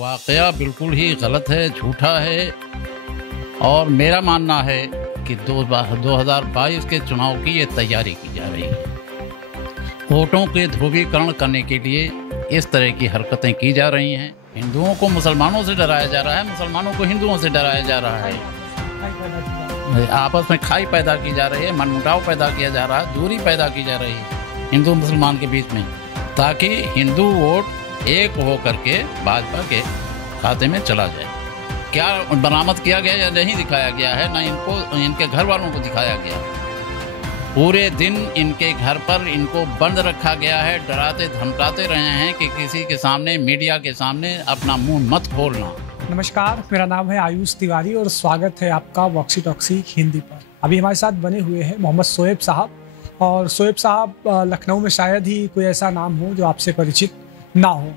वाकया बिल्कुल ही गलत है, झूठा है। और मेरा मानना है कि 2022 के चुनाव की ये तैयारी की जा रही है। वोटों के ध्रुवीकरण करने के लिए इस तरह की हरकतें की जा रही हैं। हिंदुओं को मुसलमानों से डराया जा रहा है, मुसलमानों को हिंदुओं से डराया जा रहा है। आपस में खाई पैदा की जा रही है, मनमुटाव पैदा किया जा रहा है, दूरी पैदा की जा रही है हिंदू मुसलमान के बीच में, ताकि हिंदू वोट एक हो करके भाजपा के खाते में चला जाए। क्या बरामद किया गया या नहीं दिखाया गया है, ना इनके घर वालों को दिखाया गया। पूरे दिन इनके घर पर इनको बंद रखा गया है, डराते धमकाते रहे हैं कि किसी के सामने, मीडिया के सामने अपना मुंह मत खोलना। नमस्कार, मेरा नाम है आयुष तिवारी और स्वागत है आपका वॉक्सी टॉक्सी हिंदी पर। अभी हमारे साथ बने हुए हैं मोहम्मद शोएब साहब। और शोएब साहब, लखनऊ में शायद ही कोई ऐसा नाम हो जो आपसे परिचित ना हो।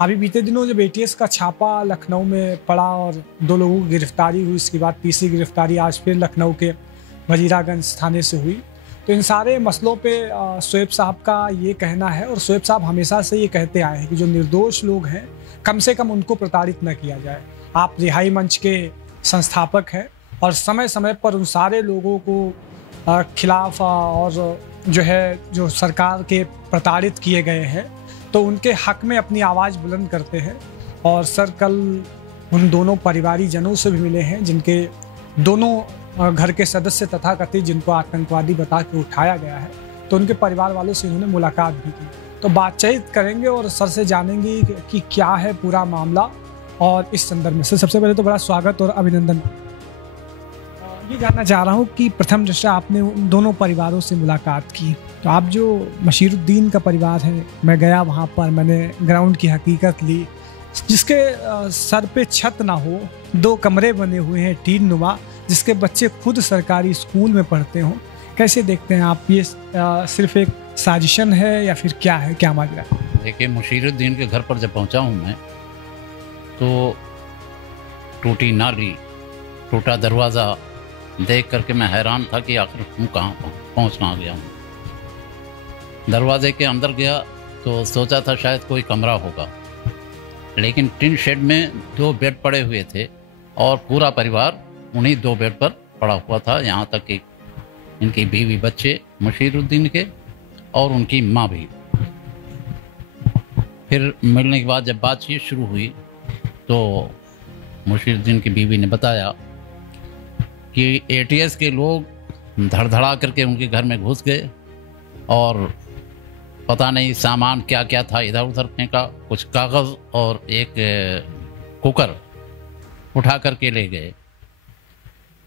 अभी बीते दिनों जब ATS का छापा लखनऊ में पड़ा और 2 लोगों की गिरफ्तारी हुई, इसके बाद तीसरी गिरफ्तारी आज फिर लखनऊ के वजीरागंज थाने से हुई, तो इन सारे मसलों पे शोएब साहब का ये कहना है, और शोएब साहब हमेशा से ये कहते आए हैं कि जो निर्दोष लोग हैं कम से कम उनको प्रताड़ित न किया जाए। आप रिहाई मंच के संस्थापक हैं और समय समय पर उन सारे लोगों को खिलाफ और जो सरकार के प्रताड़ित किए गए हैं तो उनके हक में अपनी आवाज़ बुलंद करते हैं। और सर, कल उन दोनों परिवारीजनों से भी मिले हैं जिनके दोनों घर के सदस्य तथाकथित जिनको आतंकवादी बता के उठाया गया है, तो उनके परिवार वालों से उन्होंने मुलाकात भी की। तो बातचीत करेंगे और सर से जानेंगे कि क्या है पूरा मामला। और इस संदर्भ में सर, सबसे पहले तो बड़ा स्वागत और अभिनंदन। ये जानना चाह रहा हूँ कि प्रथम दृष्टया आपने उन दोनों परिवारों से मुलाकात की, तो आप जो मशीरुद्दीन का परिवार है, मैं गया वहाँ पर, मैंने ग्राउंड की हकीकत ली, जिसके सर पे छत ना हो, 2 कमरे बने हुए हैं टीन नुमा, जिसके बच्चे खुद सरकारी स्कूल में पढ़ते हों। कैसे देखते हैं आप, ये सिर्फ एक साजिशन है या फिर क्या है, क्या माजरा? देखिए, मशीरुद्दीन के घर पर जब पहुंचा हूं मैं, तो टूटी नाली, टूटा दरवाज़ा देख करके मैं हैरान था कि आखिर हूँ कहाँ पहुँचना गया हूँ। दरवाजे के अंदर गया तो सोचा था शायद कोई कमरा होगा, लेकिन टिन शेड में 2 बेड पड़े हुए थे और पूरा परिवार उन्हीं 2 बेड पर पड़ा हुआ था। यहाँ तक कि इनकी बीवी बच्चे मशीरुद्दीन के और उनकी माँ भी। फिर मिलने के बाद जब बातचीत शुरू हुई तो मशीरुद्दीन की बीवी ने बताया कि ATS के लोग धड़धड़ा करके उनके घर में घुस गए और पता नहीं सामान क्या क्या था इधर उधर फेंका, कुछ कागज़ और एक कुकर उठा करके ले गए।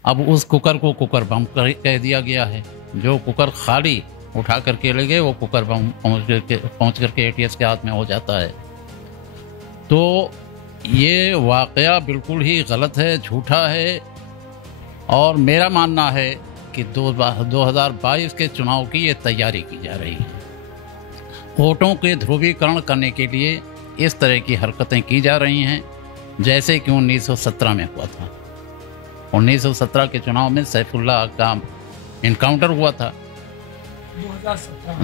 अब उस कुकर को कुकर बम कह दिया गया है। जो कुकर खाली उठा करके ले गए वो कुकर बम पहुँच करके ATS के हाथ में हो जाता है। तो ये वाकया बिल्कुल ही गलत है, झूठा है। और मेरा मानना है कि 2022 के चुनाव की ये तैयारी की जा रही है। वोटों के ध्रुवीकरण करने के लिए इस तरह की हरकतें की जा रही हैं, जैसे कि 1917 में हुआ था। 1917 के चुनाव में सैफुल्लाह का इनकाउंटर हुआ था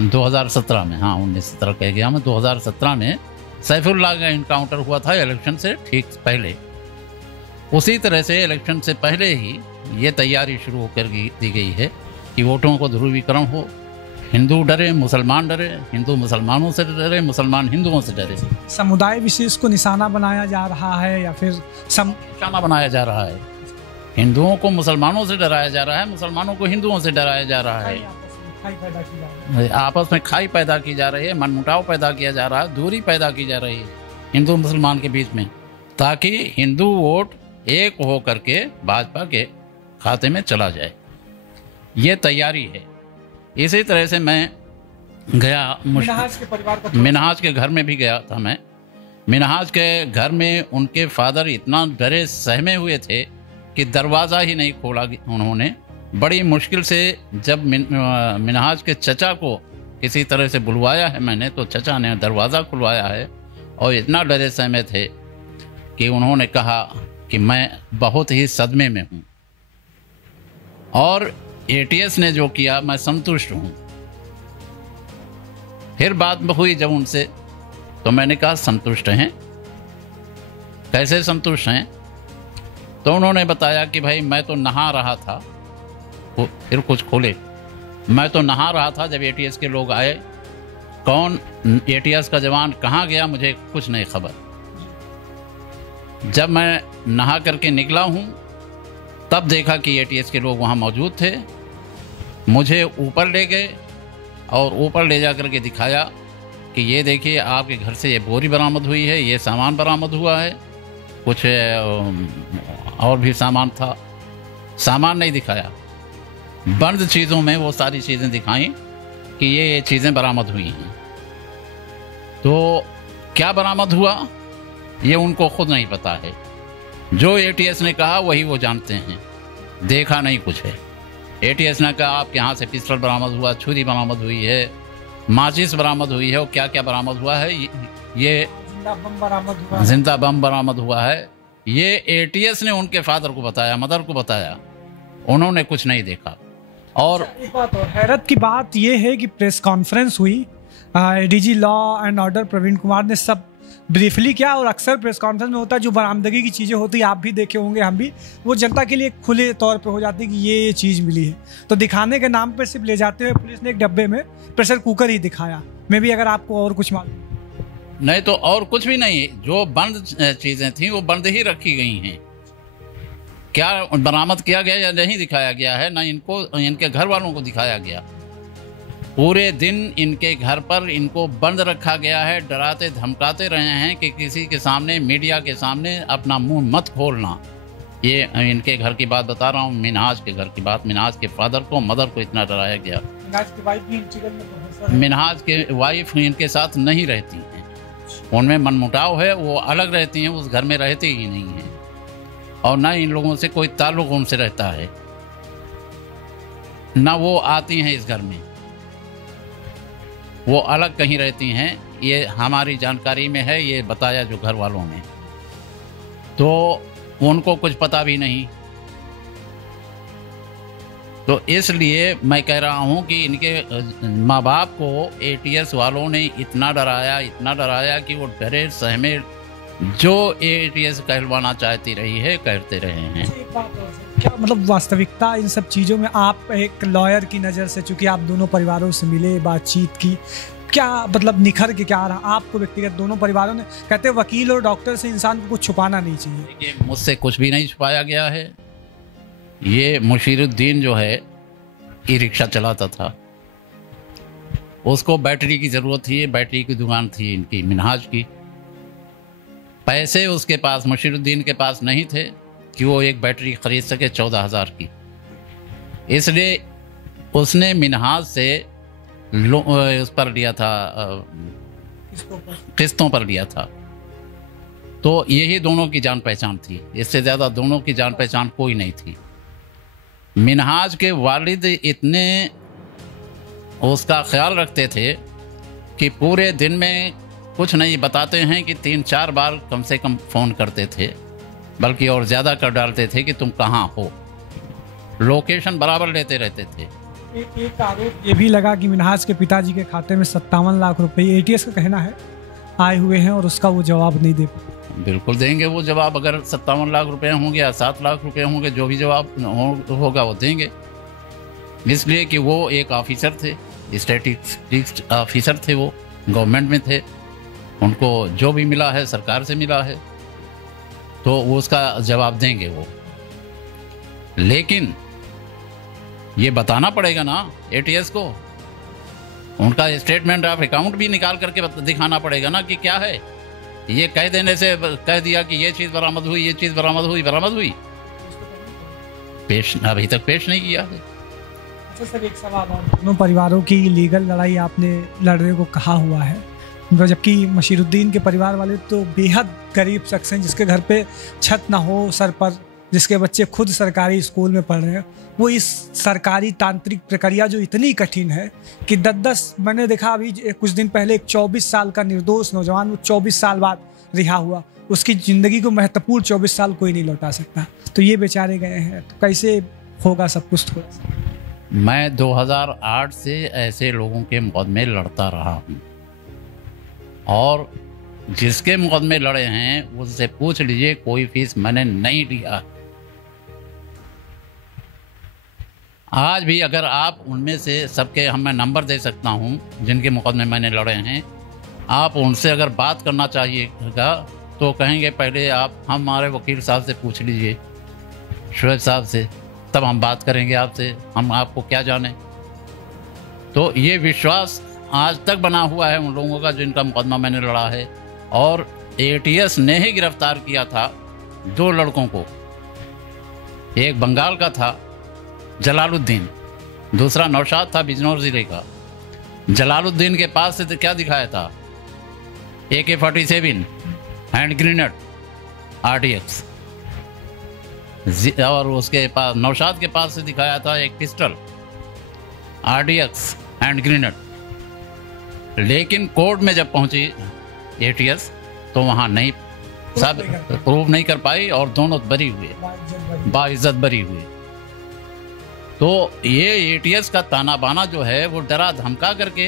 2017 में। हाँ, 1917 कह गया मैं। 2017 में सैफुल्लाह का इनकाउंटर हुआ था इलेक्शन से ठीक पहले। उसी तरह से इलेक्शन से पहले ही ये तैयारी शुरू कर दी गई है कि वोटों को ध्रुवीकरण हो। हिंदू डरे, मुसलमान डरे, हिंदू मुसलमानों से डरे, मुसलमान हिंदुओं से डरे। समुदाय विशेष को निशाना बनाया जा रहा है या फिर निशाना बनाया जा रहा है? हिंदुओं को मुसलमानों से डराया जा रहा है, मुसलमानों को हिंदुओं से डराया जा रहा है। आपस में खाई पैदा की जा रही है, मनमुटाव पैदा किया जा रहा है, दूरी पैदा की जा रही है हिंदू मुसलमान के बीच में, ताकि हिंदू वोट एक हो करके भाजपा के खाते में चला जाए। ये तैयारी है। इसी तरह से मैं गया मिनहाज के घर में भी गया था मैं। मिनहाज के घर में उनके फादर इतना डरे सहमे हुए थे कि दरवाज़ा ही नहीं खोला उन्होंने। बड़ी मुश्किल से जब मिनहाज के चचा को किसी तरह से बुलवाया है मैंने, तो चचा ने दरवाज़ा खुलवाया है और इतना डरे सहमे थे कि उन्होंने कहा कि मैं बहुत ही सदमे में हूँ और ATS ने जो किया मैं संतुष्ट हूँ। फिर बात हुई जब उनसे, तो मैंने कहा संतुष्ट हैं कैसे संतुष्ट हैं? तो उन्होंने बताया कि भाई मैं तो नहा रहा था, फिर कुछ खोले, मैं तो नहा रहा था जब एटीएस के लोग आए। कौन एटीएस का जवान कहाँ गया मुझे कुछ नहीं खबर। जब मैं नहा करके निकला हूँ तब देखा कि एटीएस के लोग वहाँ मौजूद थे। मुझे ऊपर ले गए और ऊपर ले जा करके दिखाया कि ये देखिए आपके घर से ये बोरी बरामद हुई है, ये सामान बरामद हुआ है, कुछ और भी सामान था। सामान नहीं दिखाया, बंद चीज़ों में वो सारी चीज़ें दिखाई कि ये चीज़ें बरामद हुई हैं। तो क्या बरामद हुआ ये उनको खुद नहीं पता है। जो एटीएस ने कहा वही वो जानते हैं, देखा नहीं कुछ है। एटीएस ने कहा आपके यहाँ से पिस्टल बरामद हुआ, छुरी बरामद हुई है, माचिस बरामद हुई है, और क्या क्या बरामद हुआ है, ये जिंदा बम बरामद हुआ है। ये एटीएस ने उनके फादर को बताया, मदर को बताया, उन्होंने कुछ नहीं देखा। और एक बात और हैरत की बात यह है कि प्रेस कॉन्फ्रेंस हुई, ADG law and order Praveen Kumar ने सब ब्रीफली किया, और अक्सर प्रेस कॉन्फ्रेंस में होता है जो बरामदगी की चीज़ें होती है, आप भी देखे होंगे, हम भी, वो जनता के लिए खुले तौर पे हो जाती है कि ये चीज़ मिली है। तो दिखाने के नाम पे सिर्फ ले जाते हुए पुलिस ने एक डब्बे में प्रेशर कुकर ही दिखाया। मैं भी अगर आपको और कुछ मालूम नहीं तो और कुछ भी नहीं, जो बंद चीज़ें थी वो बंद ही रखी गई हैं। क्या बरामद किया गया या नहीं दिखाया गया है, ना इनको इनके घर वालों को दिखाया गया। पूरे दिन इनके घर पर इनको बंद रखा गया है, डराते धमकाते रहे हैं कि किसी के सामने, मीडिया के सामने अपना मुंह मत खोलना। ये इनके घर की बात बता रहा हूँ, मिनहाज के घर की बात। मिनहाज के फादर को, मदर को इतना डराया गया। मिनहाज के वाइफ इनके साथ नहीं रहती हैं, उनमें मनमुटाव है, वो अलग रहती हैं, उस घर में रहती ही नहीं हैं, और ना इन लोगों से कोई ताल्लुक उनसे रहता है, ना वो आती हैं इस घर में, वो अलग कहीं रहती हैं। ये हमारी जानकारी में है, ये बताया जो घर वालों ने, तो उनको कुछ पता भी नहीं। तो इसलिए मैं कह रहा हूं कि इनके माँ बाप को एटीएस वालों ने इतना डराया कि वो डरे सहमे जो एटीएस कहलवाना चाहती रही है करते रहे हैं। एक बात और है, क्या मतलब वास्तविकता इन सब चीज़ों में, आप एक लॉयर की नज़र से, चूंकि आप दोनों परिवारों से मिले, बातचीत की, क्या मतलब निखर के क्या आ रहा आपको व्यक्तिगत? दोनों परिवारों ने कहते वकील और डॉक्टर से इंसान को कुछ छुपाना नहीं चाहिए। देखिए, मुझसे कुछ भी नहीं छुपाया गया है। ये मुशीरुद्दीन जो है ई रिक्शा चलाता था, उसको बैटरी की ज़रूरत थी, बैटरी की दुकान थी इनकी मिनहाज की। पैसे उसके पास, मुशीरुद्दीन के पास नहीं थे कि वो एक बैटरी खरीद सके 14,000 की। इसलिए उसने मिनहाज से उस पर लिया था, किस्तों पर लिया था। तो यही दोनों की जान पहचान थी, इससे ज़्यादा दोनों की जान पहचान कोई नहीं थी। मिनहाज के वालिद इतने उसका ख्याल रखते थे कि पूरे दिन में कुछ नहीं बताते हैं कि 3-4 बार कम से कम फ़ोन करते थे, बल्कि और ज़्यादा कर डालते थे कि तुम कहाँ हो, लोकेशन बराबर लेते रहते थे। एक आरोप ये भी लगा कि मिनहाज के पिताजी के खाते में 57 लाख रुपए, एटीएस का कहना है, आए हुए हैं, और उसका वो जवाब नहीं दे पाए। बिल्कुल देंगे वो जवाब। अगर 57 लाख रुपए होंगे या 7 लाख रुपए होंगे, जो भी जवाब होगा वो देंगे। इसलिए कि वो एक ऑफिसर थे, स्टैटिस्टिक्स ऑफिसर थे, वो गवर्नमेंट में थे, उनको जो भी मिला है सरकार से मिला है, तो वो उसका जवाब देंगे वो। लेकिन ये बताना पड़ेगा ना एटीएस को, उनका स्टेटमेंट ऑफ अकाउंट भी निकाल करके दिखाना पड़ेगा ना कि क्या है। ये कह देने से कह दिया कि ये चीज़ बरामद हुई, ये चीज़ बरामद हुई, पेश अभी तक पेश नहीं किया है। अच्छा सर, एक सवाल और, दोनों परिवारों की लीगल लड़ाई आपने लड़ने को कहा हुआ है, जबकि मुशीरुद्दीन के परिवार वाले तो बेहद गरीब शख्स हैं, जिसके घर पे छत ना हो सर पर, जिसके बच्चे खुद सरकारी स्कूल में पढ़ रहे हैं। वो इस सरकारी तांत्रिक प्रक्रिया जो इतनी कठिन है कि 10-10, मैंने देखा अभी कुछ दिन पहले एक 24 साल का निर्दोष नौजवान, वो 24 साल बाद रिहा हुआ, उसकी ज़िंदगी को महत्वपूर्ण 24 साल कोई नहीं लौटा सकता। तो ये बेचारे गए हैं, तो कैसे होगा सब कुछ? थोड़ा सा मैं 2008 से ऐसे लोगों के मुकदमे लड़ता रहा हूँ, और जिसके मुकदमे लड़े हैं उससे पूछ लीजिए, कोई फीस मैंने नहीं लिया। आज भी अगर आप उनमें से सबके मैं नंबर दे सकता हूं जिनके मुकदमे मैंने लड़े हैं, आप उनसे अगर बात करना चाहिएगा तो कहेंगे पहले आप हमारे वकील साहब से पूछ लीजिए, शोएब साहब से, तब हम बात करेंगे आपसे, हम आपको क्या जाने। तो ये विश्वास आज तक बना हुआ है उन लोगों का जिनका मुकदमा मैंने लड़ा है। और एटीएस ने ही गिरफ्तार किया था 2 लड़कों को, एक बंगाल का था जलालुद्दीन, दूसरा नौशाद था बिजनौर ज़िले का। जलालुद्दीन के पास से तो क्या दिखाया था, AK-47 हैंड ग्रेनेड RDX, और उसके पास नौशाद के पास से दिखाया था एक पिस्टल RDX हैंड ग्रेनेड। लेकिन कोर्ट में जब पहुंची एटीएस तो वहां नहीं सब प्रूव नहीं कर पाई और दोनों बरी हुए, बाइज्जत बरी हुए। तो ये एटीएस का ताना बाना जो है वो डरा धमका करके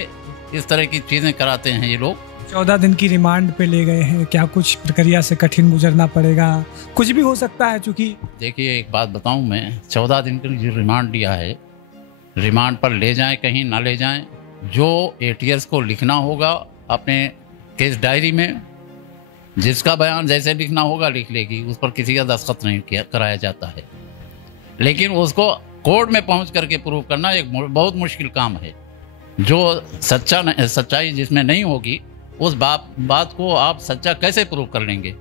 इस तरह की चीजें कराते हैं ये लोग। 14 दिन की रिमांड पे ले गए हैं, क्या कुछ प्रक्रिया से कठिन गुजरना पड़ेगा, कुछ भी हो सकता है? चूंकि देखिए एक बात बताऊं मैं, 14 दिन का जो रिमांड लिया है, रिमांड पर ले जाएं कहीं ना ले जाएं, जो एटीएस को लिखना होगा अपने केस डायरी में, जिसका बयान जैसे लिखना होगा लिख लेगी, उस पर किसी का दस्तखत नहीं कराया जाता है। लेकिन उसको कोर्ट में पहुंच करके प्रूव करना एक बहुत मुश्किल काम है। जो सच्चाई जिसमें नहीं होगी उस बात को आप सच्चा कैसे प्रूव कर लेंगे,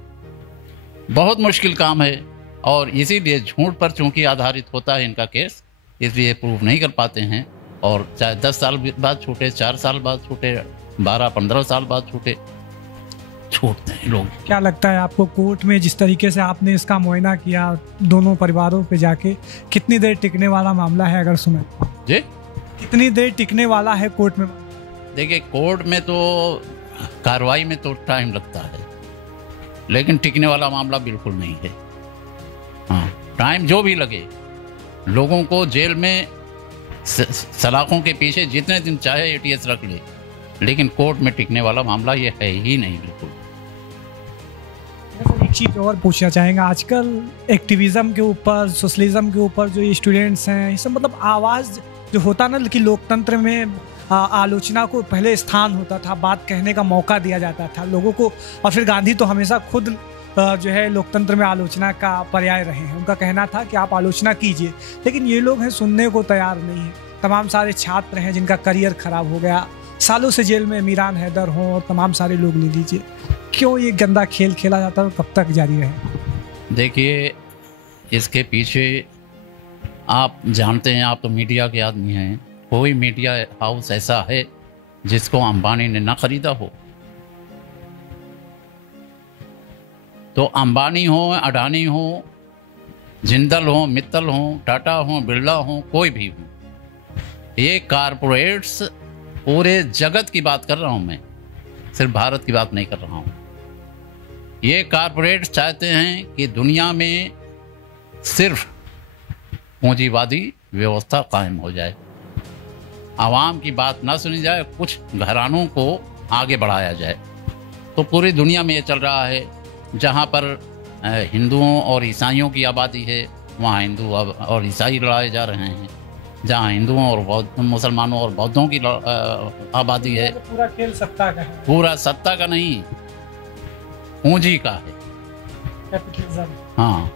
बहुत मुश्किल काम है। और इसीलिए झूठ पर चूंकि आधारित होता है इनका केस, इसलिए प्रूव नहीं कर पाते हैं। और चाहे 10 साल बाद छूटे, 4 साल बाद छूटे, 12-15 साल बाद छूटते हैं लोग। क्या लगता है आपको कोर्ट में जिस तरीके से आपने इसका मुआयना किया दोनों परिवारों पे जाके, कितनी देर टिकने वाला मामला है? अगर सुने जी, कितनी देर टिकने वाला है कोर्ट में? देखिए कोर्ट में तो कार्रवाई में तो टाइम लगता है, लेकिन टिकने वाला मामला बिल्कुल नहीं है। हाँ, टाइम जो भी लगे, लोगों को जेल में सलाखों के पीछे जितने दिन चाहे एटीएस रख ले, लेकिन कोर्ट में टिकने वाला मामला ये है ही नहीं बिल्कुल। एक चीज़ और पूछना चाहेंगे, आजकल एक्टिविज्म के ऊपर, सोशलिज्म के ऊपर जो ये स्टूडेंट्स हैं, ये सब मतलब आवाज़ जो होता ना कि लोकतंत्र में आलोचना को पहले स्थान होता था, बात कहने का मौका दिया जाता था लोगों को। और फिर गांधी तो हमेशा खुद जो है लोकतंत्र में आलोचना का पर्याय रहे हैं। उनका कहना था कि आप आलोचना कीजिए, लेकिन ये लोग हैं सुनने को तैयार नहीं है। तमाम सारे छात्र हैं जिनका करियर खराब हो गया, सालों से जेल में मीरान हैदर हों और तमाम सारे लोग ले लीजिए। क्यों ये गंदा खेल खेला जाता है और कब तक जारी रहे? देखिए इसके पीछे आप जानते हैं, आप तो मीडिया के आदमी हैं, कोई मीडिया हाउस ऐसा है जिसको अंबानी ने ना खरीदा हो? तो अंबानी हो, अडानी हो, जिंदल हो, मित्तल हो, टाटा हो, बिरला हो, कोई भी हो, ये कारपोरेट्स पूरे जगत की बात कर रहा हूं मैं, सिर्फ भारत की बात नहीं कर रहा हूं। ये कारपोरेट्स चाहते हैं कि दुनिया में सिर्फ पूंजीवादी व्यवस्था कायम हो जाए, आवाम की बात ना सुनी जाए, कुछ घरानों को आगे बढ़ाया जाए। तो पूरी दुनिया में ये चल रहा है। जहाँ पर हिंदुओं और ईसाइयों की आबादी है, वहाँ हिंदू और ईसाई लड़ाए जा रहे हैं। जहाँ हिंदुओं और मुसलमानों और बौद्धों की आबादी है, पूरा खेल सत्ता का है। पूरा सत्ता का नहीं, पूंजी का है। कैपिटलिज्म। हाँ।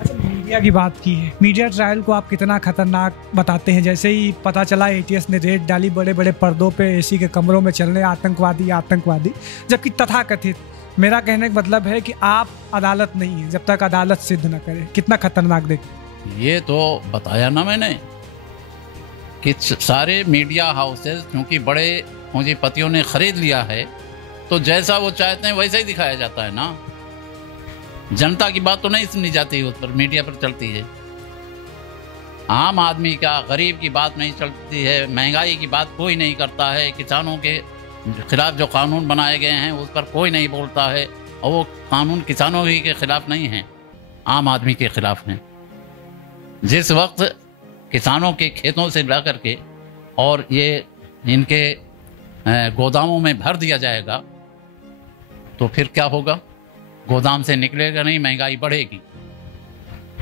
अच्छा, मीडिया की बात की है, मीडिया ट्रायल को आप कितना खतरनाक बताते हैं? जैसे ही पता चला एटीएस ने रेड डाली, बड़े बड़े पर्दों पे एसी के कमरों में चलने आतंकवादी, जबकि तथाकथित, मेरा कहने का मतलब है कि आप अदालत नहीं है जब तक अदालत सिद्ध न करे। कितना खतरनाक देखते? ये तो बताया ना मैंने कि सारे मीडिया हाउसेस क्योंकि बड़े पूंजीपतियों ने खरीद लिया है, तो जैसा वो चाहते हैं वैसा ही दिखाया जाता है ना। जनता की बात तो नहीं सुनी जाती, उस पर मीडिया पर चलती है। आम आदमी का, गरीब की बात नहीं चलती है, महंगाई की बात कोई नहीं करता है, किसानों के खिलाफ जो कानून बनाए गए हैं उस पर कोई नहीं बोलता है। और वो कानून किसानों ही के खिलाफ नहीं हैं, आम आदमी के खिलाफ हैं। जिस वक्त किसानों के खेतों से ला करके और ये इनके गोदामों में भर दिया जाएगा, तो फिर क्या होगा? गोदाम से निकलेगा नहीं, महंगाई बढ़ेगी,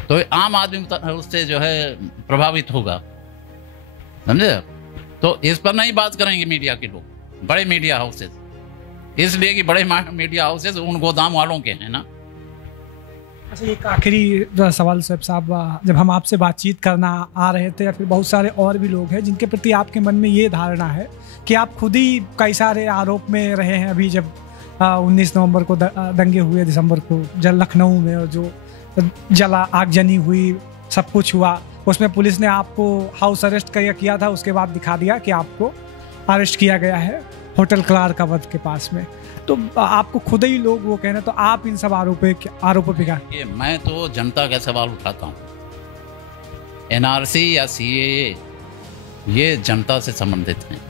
तो आम आदमी उससे जो है प्रभावित होगा, समझे? तो इस पर नहीं बात करेंगे मीडिया के लोग, बड़े मीडिया हाउसेस, इसलिए कि बड़े मीडिया हाउसेस उन गोदाम वालों के हैं ना। अच्छा, एक आखिरी सवाल सोएब साहब, जब हम आपसे बातचीत करना आ रहे थे या फिर बहुत सारे और भी लोग हैं जिनके प्रति आपके मन में ये धारणा है कि आप खुद ही कई सारे आरोप में रहे हैं, अभी जब 19 नवंबर को दंगे हुए, दिसंबर को लखनऊ में, और जो जला आगजनी हुई, सब कुछ हुआ, उसमें पुलिस ने आपको हाउस अरेस्ट किया था, उसके बाद दिखा दिया कि आपको अरेस्ट किया गया है होटल क्लार्क अवध के पास में, तो आपको खुद ही लोग वो कहना, तो आप इन सब आरोपों पे क्या? ये मैं तो जनता का सवाल उठाता हूँ। एनआरसी या सीएए ये जनता से संबंधित हैं।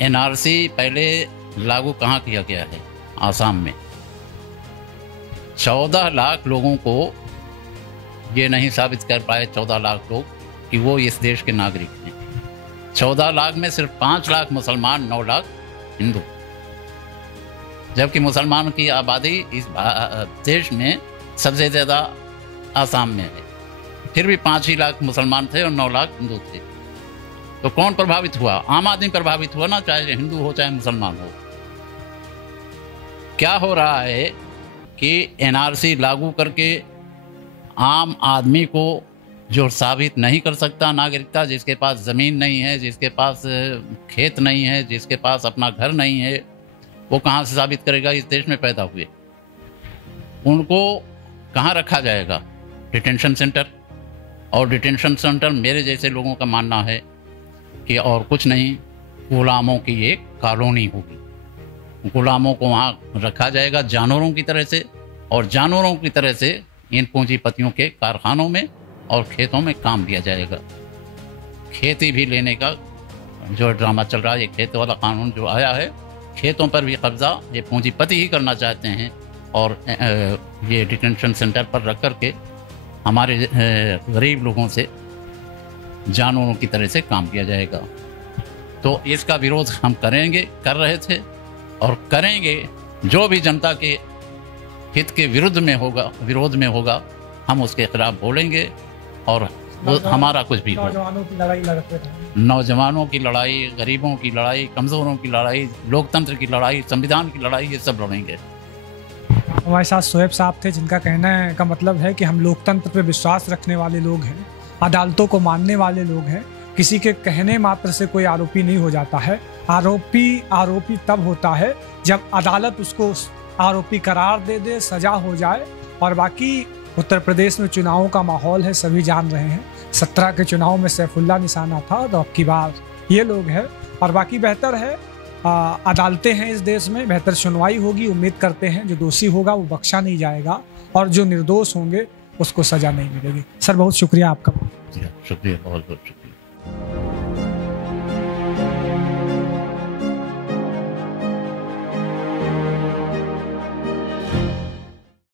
एनआरसी पहले लागू कहाँ किया गया है? आसाम में। 14 लाख लोगों को ये नहीं साबित कर पाए 14 लाख लोग कि वो इस देश के नागरिक हैं। 14 लाख में सिर्फ 5 लाख मुसलमान, 9 लाख हिंदू, जबकि मुसलमानों की आबादी इस देश में सबसे ज़्यादा आसाम में है। फिर भी 5 ही लाख मुसलमान थे और 9 लाख हिंदू थे। तो कौन प्रभावित हुआ? आम आदमी प्रभावित हुआ ना, चाहे हिंदू हो चाहे मुसलमान हो। क्या हो रहा है कि एनआरसी लागू करके आम आदमी को जो साबित नहीं कर सकता नागरिकता, जिसके पास ज़मीन नहीं है, जिसके पास खेत नहीं है, जिसके पास अपना घर नहीं है, वो कहाँ से साबित करेगा इस देश में पैदा हुए? उनको कहाँ रखा जाएगा? Detention centre. और डिटेंशन सेंटर मेरे जैसे लोगों का मानना है कि और कुछ नहीं, गुलामों की एक कॉलोनी होगी। गुलामों को वहाँ रखा जाएगा जानवरों की तरह से, और जानवरों की तरह से इन पूंजीपतियों के कारखानों में और खेतों में काम दिया जाएगा। खेती भी लेने का जो ड्रामा चल रहा है, ये खेत वाला कानून जो आया है, खेतों पर भी कब्जा ये पूंजीपति ही करना चाहते हैं, और ये डिटेंशन सेंटर पर रख कर के हमारे गरीब लोगों से जानवरों की तरह से काम किया जाएगा। तो इसका विरोध हम करेंगे, कर रहे थे और करेंगे। जो भी जनता के हित के विरुद्ध में होगा, विरोध में होगा, हम उसके खिलाफ बोलेंगे। और हमारा कुछ भी हो, नौजवानों की लड़ाई लड़ते थे, नौजवानों की लड़ाई, गरीबों की लड़ाई, कमज़ोरों की लड़ाई, लोकतंत्र की लड़ाई, संविधान की लड़ाई, ये सब लड़ेंगे। हमारे साथ सोएब साहब थे जिनका कहना का मतलब है कि हम लोकतंत्र पर विश्वास रखने वाले लोग हैं, अदालतों को मानने वाले लोग हैं। किसी के कहने मात्र से कोई आरोपी नहीं हो जाता है। आरोपी तब होता है जब अदालत उसको आरोपी करार दे, सजा हो जाए। और बाकी उत्तर प्रदेश में चुनावों का माहौल है, सभी जान रहे हैं। 17 के चुनाव में सैफुल्ला निशाना था, तो अब की बार ये लोग हैं। और बाकी बेहतर है, अदालतें हैं इस देश में, बेहतर सुनवाई होगी। उम्मीद करते हैं जो दोषी होगा वो बख्शा नहीं जाएगा, और जो निर्दोष होंगे उसको सजा नहीं मिलेगी। सर, बहुत शुक्रिया आपका। शुक्रिया, बहुत बहुत शुक्रिया।